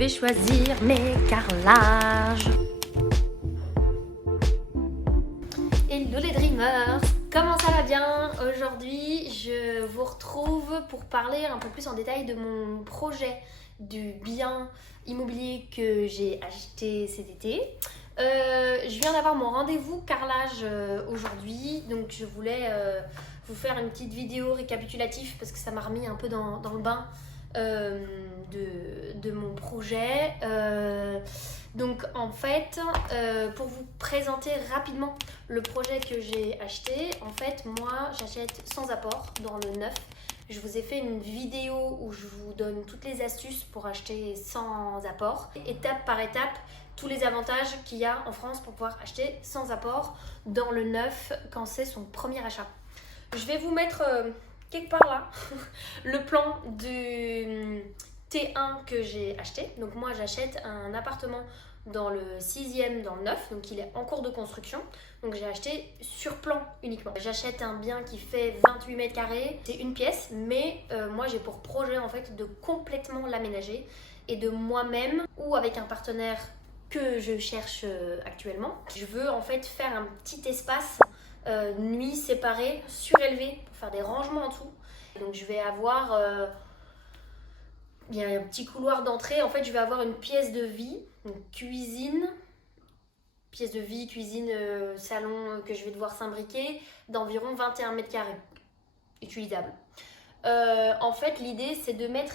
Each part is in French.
vais choisir mes carrelages. Hello les dreamers, comment ça va bien? Aujourd'hui je vous retrouve pour parler un peu plus en détail de mon projet du bien immobilier que j'ai acheté cet été. Je viens d'avoir mon rendez-vous carrelage aujourd'hui, donc je voulais vous faire une petite vidéo récapitulative parce que ça m'a remis un peu dans le bain de mon projet. Donc en fait, pour vous présenter rapidement le projet que j'ai acheté, en fait moi j'achète sans apport dans le neuf. Je vous ai fait une vidéo où je vous donne toutes les astuces pour acheter sans apport, étape par étape, tous les avantages qu'il y a en France pour pouvoir acheter sans apport dans le neuf quand c'est son premier achat. Je vais vous mettre quelque part là le plan du T1 que j'ai acheté. Donc moi j'achète un appartement dans le 6e, dans le 9, donc il est en cours de construction. Donc j'ai acheté sur plan uniquement. J'achète un bien qui fait 28 mètres carrés, c'est une pièce, mais moi j'ai pour projet en fait de complètement l'aménager et de moi-même ou avec un partenaire que je cherche actuellement. Je veux en fait faire un petit espace nuit séparé, surélevé pour faire des rangements en dessous. Donc je vais avoir il y a un petit couloir d'entrée. En fait, je vais avoir une pièce de vie, une cuisine, pièce de vie, cuisine, salon que je vais devoir s'imbriquer d'environ 21 mètres carrés, utilisable. En fait, l'idée, c'est de mettre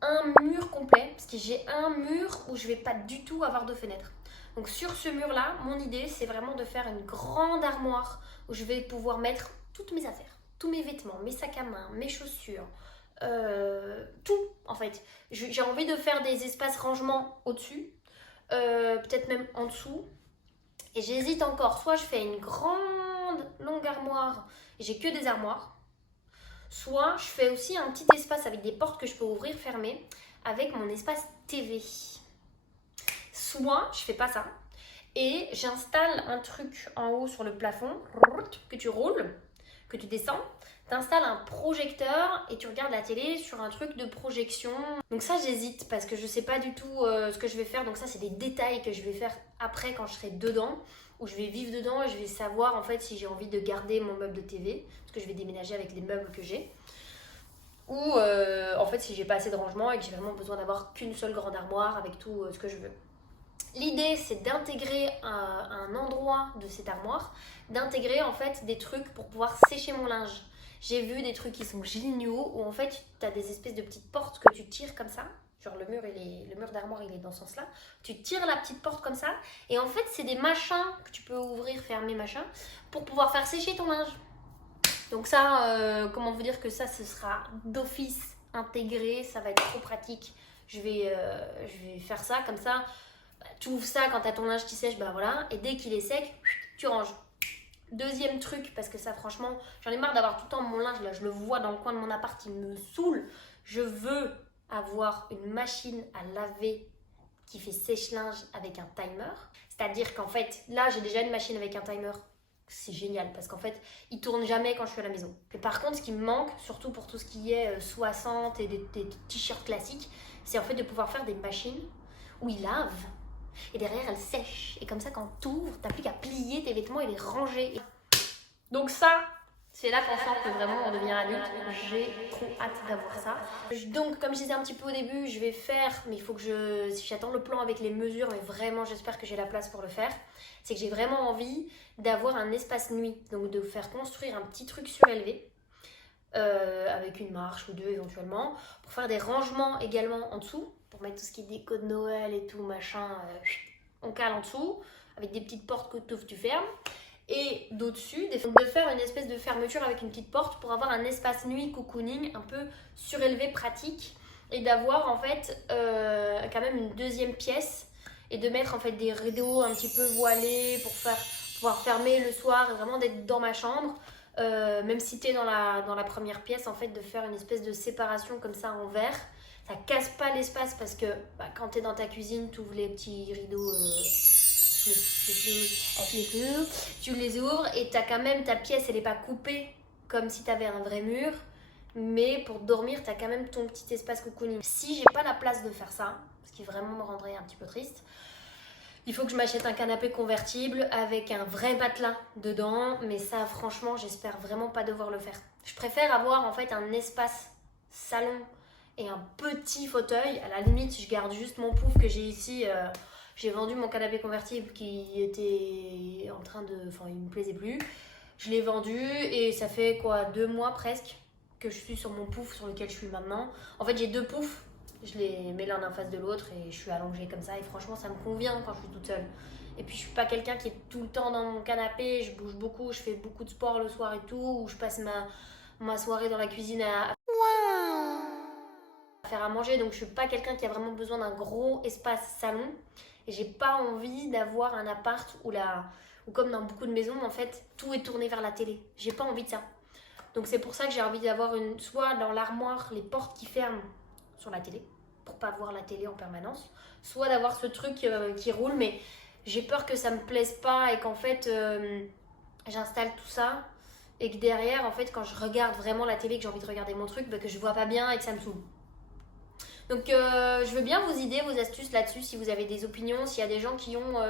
un mur complet, parce que j'ai un mur où je vais pas du tout avoir de fenêtre. Donc sur ce mur-là, mon idée, c'est vraiment de faire une grande armoire où je vais pouvoir mettre toutes mes affaires, tous mes vêtements, mes sacs à main, mes chaussures, tout en fait. J'ai envie de faire des espaces rangement au-dessus, peut-être même en dessous. Et j'hésite encore, soit je fais une grande longue armoire et j'ai que des armoires, soit je fais aussi un petit espace avec des portes que je peux ouvrir, fermer, avec mon espace TV. Soit je fais pas ça et j'installe un truc en haut sur le plafond que tu roules, que tu descends. T'installes un projecteur et tu regardes la télé sur un truc de projection. Donc ça j'hésite parce que je sais pas du tout ce que je vais faire. Donc ça c'est des détails que je vais faire après quand je serai dedans, où je vais vivre dedans et je vais savoir en fait si j'ai envie de garder mon meuble de TV parce que je vais déménager avec les meubles que j'ai, ou en fait si j'ai pas assez de rangement et que j'ai vraiment besoin d'avoir qu'une seule grande armoire avec tout ce que je veux. L'idée c'est d'intégrer un endroit de cette armoire, d'intégrer en fait des trucs pour pouvoir sécher mon linge. J'ai vu des trucs qui sont géniaux où en fait tu as des espèces de petites portes que tu tires comme ça. Genre le mur d'armoire il est dans ce sens là. Tu tires la petite porte comme ça et en fait c'est des machins que tu peux ouvrir, fermer machin pour pouvoir faire sécher ton linge. Donc ça, comment vous dire que ça ce sera d'office intégré, ça va être trop pratique. Je vais faire ça comme ça. Tu ouvres ça quand t'as ton linge qui sèche, bah voilà, et dès qu'il est sec, tu ranges. Deuxième truc, parce que ça franchement, j'en ai marre d'avoir tout le temps mon linge, là je le vois dans le coin de mon appart, il me saoule. Je veux avoir une machine à laver qui fait sèche-linge avec un timer. C'est-à-dire qu'en fait, là j'ai déjà une machine avec un timer. C'est génial parce qu'en fait, il tourne jamais quand je suis à la maison. Mais par contre, ce qui me manque, surtout pour tout ce qui est 60 et des t-shirts classiques, c'est en fait de pouvoir faire des machines où il lave. Et derrière elle sèche et comme ça quand tu ouvres t'as plus qu'à plier tes vêtements et les ranger. Donc ça c'est là qu'on sent que vraiment on devient adulte. J'ai trop hâte d'avoir ça. Donc comme je disais un petit peu au début, je vais faire, mais il faut que j'attends le plan avec les mesures, mais vraiment j'espère que j'ai la place pour le faire. C'est que j'ai vraiment envie d'avoir un espace nuit, donc de faire construire un petit truc surélevé avec une marche ou deux éventuellement, pour faire des rangements également en dessous, pour mettre tout ce qui est déco de Noël et tout machin, on cale en dessous, avec des petites portes que tu ouvres, tu fermes, et d'au-dessus, de faire une espèce de fermeture avec une petite porte pour avoir un espace nuit cocooning un peu surélevé, pratique, et d'avoir en fait quand même une deuxième pièce, et de mettre en fait des rideaux un petit peu voilés pour pouvoir fermer le soir et vraiment d'être dans ma chambre. Même si tu es dans la première pièce, en fait, de faire une espèce de séparation comme ça en verre. Ça casse pas l'espace parce que quand tu es dans ta cuisine, tu ouvres les petits rideaux, tu les ouvres et tu as quand même ta pièce, elle n'est pas coupée comme si tu avais un vrai mur. Mais pour dormir, tu as quand même ton petit espace cocooning. Si j'ai pas la place de faire ça, ce qui vraiment me rendrait un petit peu triste. Il faut que je m'achète un canapé convertible avec un vrai matelas dedans, mais ça franchement j'espère vraiment pas devoir le faire. Je préfère avoir en fait un espace salon et un petit fauteuil. À la limite je garde juste mon pouf que j'ai ici. J'ai vendu mon canapé convertible qui était en train de... Enfin il me plaisait plus. Je l'ai vendu et ça fait quoi 2 mois presque que je suis sur mon pouf sur lequel je suis maintenant. En fait j'ai 2 poufs. Je les mets l'un en face de l'autre et je suis allongée comme ça. Et franchement, ça me convient quand je suis toute seule. Et puis, je suis pas quelqu'un qui est tout le temps dans mon canapé. Je bouge beaucoup, je fais beaucoup de sport le soir et tout. Ou je passe ma soirée dans la cuisine à faire à manger. Donc, je suis pas quelqu'un qui a vraiment besoin d'un gros espace salon. Et j'ai pas envie d'avoir un appart où comme dans beaucoup de maisons, en fait, tout est tourné vers la télé. J'ai pas envie de ça. Donc, c'est pour ça que j'ai envie d'avoir soit dans l'armoire, les portes qui ferment sur la télé pour pas voir la télé en permanence, soit d'avoir ce truc qui roule, mais j'ai peur que ça me plaise pas et qu'en fait j'installe tout ça et que derrière en fait quand je regarde vraiment la télé, que j'ai envie de regarder mon truc, que je vois pas bien et que ça me saoule. Donc je veux bien vos idées, vos astuces là-dessus, si vous avez des opinions, s'il y a des gens qui ont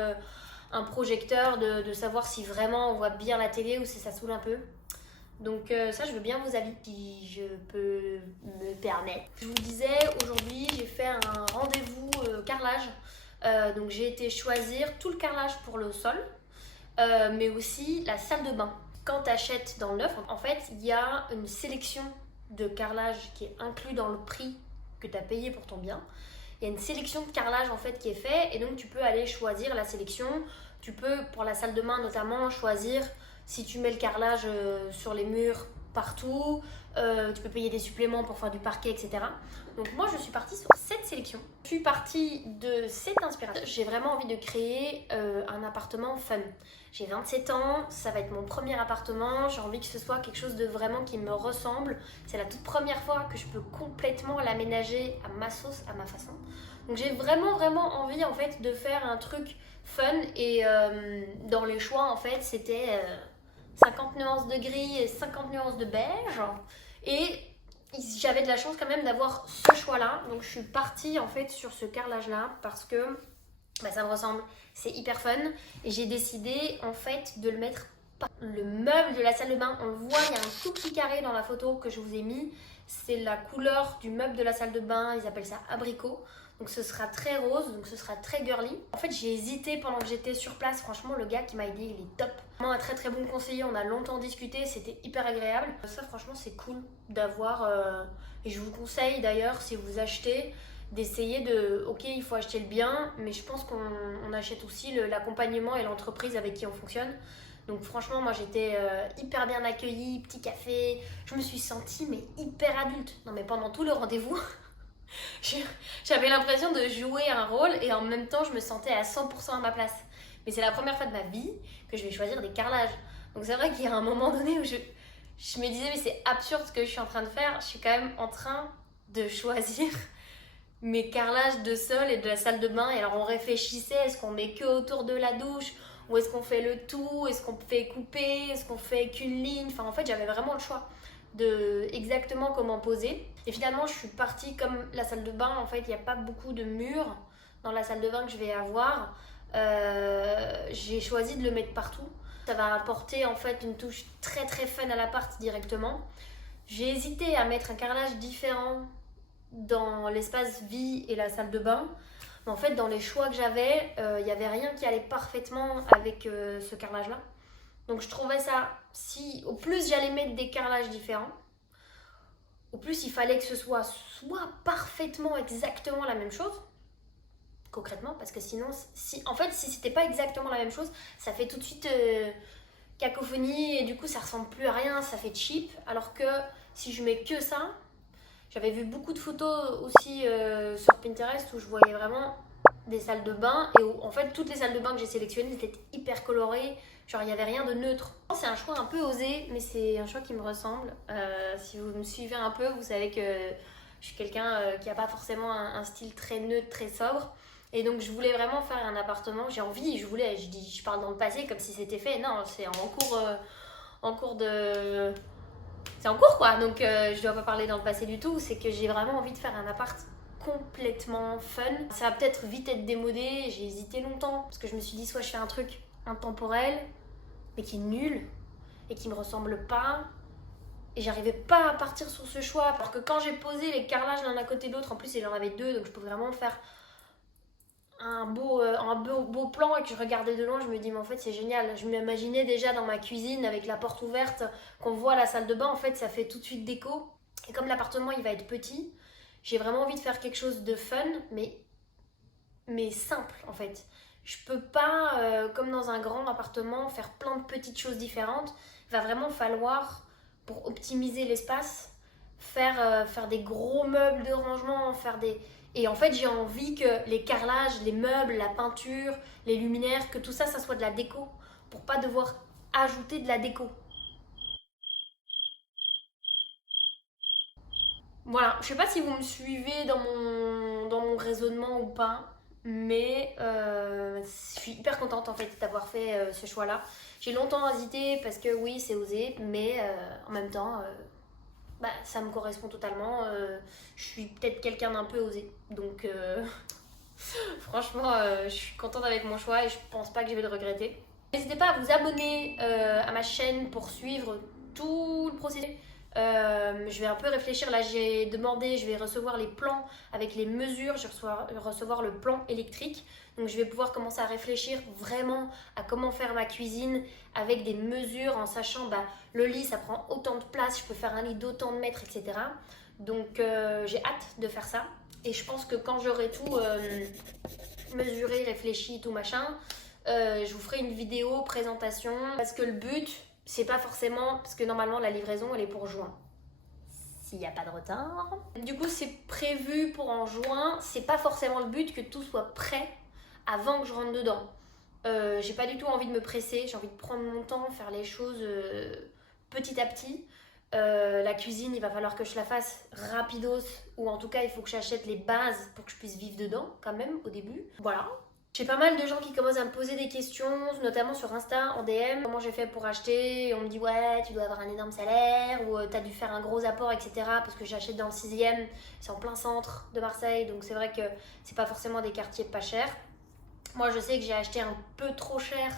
un projecteur, de savoir si vraiment on voit bien la télé ou si ça saoule un peu. Donc ça, je veux bien vos avis si je peux me permettre. Je vous disais, aujourd'hui, j'ai fait un rendez-vous carrelage. Donc j'ai été choisir tout le carrelage pour le sol, mais aussi la salle de bain. Quand tu achètes dans l'offre, en fait, il y a une sélection de carrelage qui est inclus dans le prix que tu as payé pour ton bien. Il y a une sélection de carrelage en fait qui est fait et donc tu peux aller choisir la sélection. Tu peux, pour la salle de bain notamment, choisir si tu mets le carrelage sur les murs partout, tu peux payer des suppléments pour faire du parquet, etc. Donc moi, je suis partie sur cette sélection. Je suis partie de cette inspiration. J'ai vraiment envie de créer un appartement fun. J'ai 27 ans, ça va être mon premier appartement. J'ai envie que ce soit quelque chose de vraiment qui me ressemble. C'est la toute première fois que je peux complètement l'aménager à ma sauce, à ma façon. Donc j'ai vraiment envie en fait de faire un truc fun et dans les choix en fait c'était 50 nuances de gris et 50 nuances de beige et j'avais de la chance quand même d'avoir ce choix là, donc je suis partie en fait sur ce carrelage là parce que ça me ressemble, c'est hyper fun et j'ai décidé en fait de le mettre par le meuble de la salle de bain. On le voit, il y a un tout petit carré dans la photo que je vous ai mis, c'est la couleur du meuble de la salle de bain, ils appellent ça abricot. Donc ce sera très rose, donc ce sera très girly. En fait j'ai hésité pendant que j'étais sur place, franchement le gars qui m'a aidé il est top. Vraiment un très bon conseiller, on a longtemps discuté, c'était hyper agréable. Ça franchement c'est cool d'avoir, et je vous conseille d'ailleurs si vous achetez, d'essayer de, ok il faut acheter le bien, mais je pense qu'on achète aussi l'accompagnement et l'entreprise avec qui on fonctionne. Donc franchement moi j'étais hyper bien accueillie, petit café, je me suis sentie mais hyper adulte. Non mais pendant tout le rendez-vous, j'avais l'impression de jouer un rôle et en même temps je me sentais à 100% à ma place. Mais c'est la première fois de ma vie que je vais choisir des carrelages. Donc c'est vrai qu'il y a un moment donné où je me disais mais c'est absurde ce que je suis en train de faire. Je suis quand même en train de choisir mes carrelages de sol et de la salle de bain. Et alors on réfléchissait, est-ce qu'on met que autour de la douche ou est-ce qu'on fait le tout, est-ce qu'on fait couper, est-ce qu'on fait qu'une ligne. Enfin en fait j'avais vraiment le choix de exactement comment poser. Et finalement je suis partie comme la salle de bain, en fait il n'y a pas beaucoup de murs dans la salle de bain que je vais avoir. J'ai choisi de le mettre partout. Ça va apporter en fait une touche très fun à l'appart directement. J'ai hésité à mettre un carrelage différent dans l'espace vie et la salle de bain. Mais en fait dans les choix que j'avais, il n'y avait rien qui allait parfaitement avec ce carrelage là. Donc je trouvais ça, si au plus j'allais mettre des carrelages différents, au plus il fallait que ce soit parfaitement exactement la même chose, concrètement, parce que sinon, si c'était pas exactement la même chose, ça fait tout de suite cacophonie et du coup ça ressemble plus à rien, ça fait cheap, alors que si je mets que ça, j'avais vu beaucoup de photos aussi sur Pinterest où je voyais vraiment des salles de bain et où en fait toutes les salles de bain que j'ai sélectionnées étaient hyper colorées, genre il n'y avait rien de neutre. C'est un choix un peu osé mais c'est un choix qui me ressemble. Si vous me suivez un peu, vous savez que je suis quelqu'un qui n'a pas forcément un style très neutre, très sobre, et donc je voulais vraiment faire un appartement, j'ai envie, je parle dans le passé comme si c'était fait, non c'est en cours de... C'est en cours quoi, donc je dois pas parler dans le passé du tout, c'est que j'ai vraiment envie de faire un appart complètement fun. Ça va peut-être vite être démodé, j'ai hésité longtemps parce que je me suis dit soit je fais un truc intemporel mais qui est nul et qui me ressemble pas. Et j'arrivais pas à partir sur ce choix. Alors que quand j'ai posé les carrelages l'un à côté de l'autre, en plus il en avait deux, donc je pouvais vraiment faire un beau plan et que je regardais de loin, je me dis mais en fait c'est génial. Je m'imaginais déjà dans ma cuisine avec la porte ouverte qu'on voit la salle de bain, en fait ça fait tout de suite déco. Et comme l'appartement il va être petit, j'ai vraiment envie de faire quelque chose de fun mais simple en fait. Je peux pas, comme dans un grand appartement, faire plein de petites choses différentes. Il va vraiment falloir, pour optimiser l'espace, faire des gros meubles de rangement, Et en fait, j'ai envie que les carrelages, les meubles, la peinture, les luminaires, que tout ça, ça soit de la déco, pour pas devoir ajouter de la déco. Voilà, je sais pas si vous me suivez dans mon raisonnement ou pas, mais je suis hyper contente en fait d'avoir fait ce choix-là. J'ai longtemps hésité parce que oui, c'est osé, mais en même temps, ça me correspond totalement. Je suis peut-être quelqu'un d'un peu osé, donc franchement, je suis contente avec mon choix et je pense pas que je vais le regretter. N'hésitez pas à vous abonner à ma chaîne pour suivre tout le processus. Je vais un peu réfléchir, là j'ai demandé, je vais recevoir les plans avec les mesures, je vais recevoir le plan électrique, donc je vais pouvoir commencer à réfléchir vraiment à comment faire ma cuisine avec des mesures en sachant le lit ça prend autant de place, je peux faire un lit d'autant de mètres, etc. Donc j'ai hâte de faire ça et je pense que quand j'aurai tout mesuré, réfléchi, tout machin, je vous ferai une vidéo présentation parce que le but c'est pas forcément, parce que normalement la livraison elle est pour juin, s'il n'y a pas de retard. Du coup c'est prévu pour en juin, c'est pas forcément le but que tout soit prêt avant que je rentre dedans. J'ai pas du tout envie de me presser, j'ai envie de prendre mon temps, faire les choses petit à petit. La cuisine il va falloir que je la fasse rapidos, ou en tout cas il faut que j'achète les bases pour que je puisse vivre dedans quand même au début. Voilà. J'ai pas mal de gens qui commencent à me poser des questions, notamment sur Insta, en DM. Comment j'ai fait pour acheter? Et on me dit ouais, tu dois avoir un énorme salaire, ou t'as dû faire un gros apport, etc. Parce que j'achète dans le 6e, c'est en plein centre de Marseille, donc c'est vrai que c'est pas forcément des quartiers pas chers. Moi je sais que j'ai acheté un peu trop cher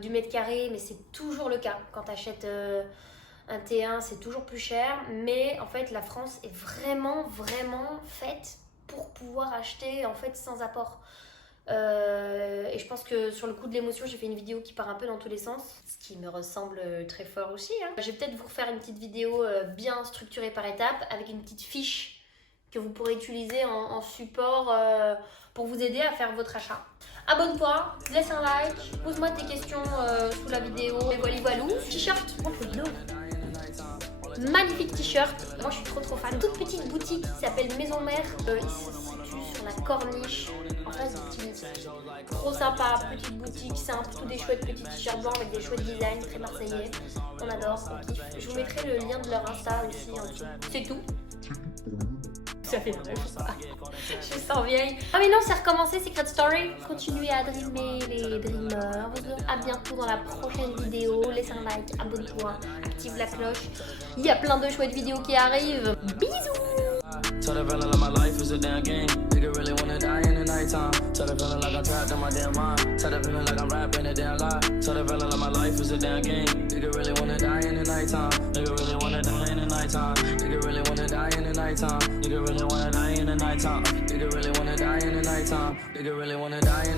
du mètre carré, mais c'est toujours le cas. Quand t'achètes un T1, c'est toujours plus cher. Mais en fait, la France est vraiment faite pour pouvoir acheter en fait sans apport. Et je pense que sur le coup de l'émotion, j'ai fait une vidéo qui part un peu dans tous les sens, ce qui me ressemble très fort aussi. Je vais peut-être vous refaire une petite vidéo bien structurée par étapes avec une petite fiche que vous pourrez utiliser en support pour vous aider à faire votre achat. Abonne-toi, laisse un like, pose-moi tes questions sous la vidéo. Et voilà, t-shirt, magnifique t-shirt, moi je suis trop fan. Toute petite boutique qui s'appelle Maison Mère, il se situe sur la corniche en face du petit. Trop sympa, petite boutique, simple, tous des chouettes petits t-shirts blancs avec des chouettes designs, très marseillais. On adore, on kiffe. Je vous mettrai le lien de leur Insta aussi en dessous. C'est tout. Ça fait drôle. Je sens vieille. Ah mais non, c'est recommencé Secret Story. Continuez à dreamer les dreamers. À bientôt dans la prochaine vidéo. Laisse un like, abonne-toi, active la cloche. Il y a plein de chouettes vidéos qui arrivent. Bisous. Tell the feeling like my life is a damn game. Nigga really wanna die in the nighttime. Tell the feeling like I'm trapped in my damn mind. Tell the feeling like I'm rapping a damn lie. Tell the feeling like my life is a damn game. Nigga really wanna die in the nighttime. Nigga really wanna die in the nighttime. Nigga really wanna die in the nighttime. Nigga really wanna die in the nighttime. Nigga really wanna die in the nighttime. Nigga really wanna die in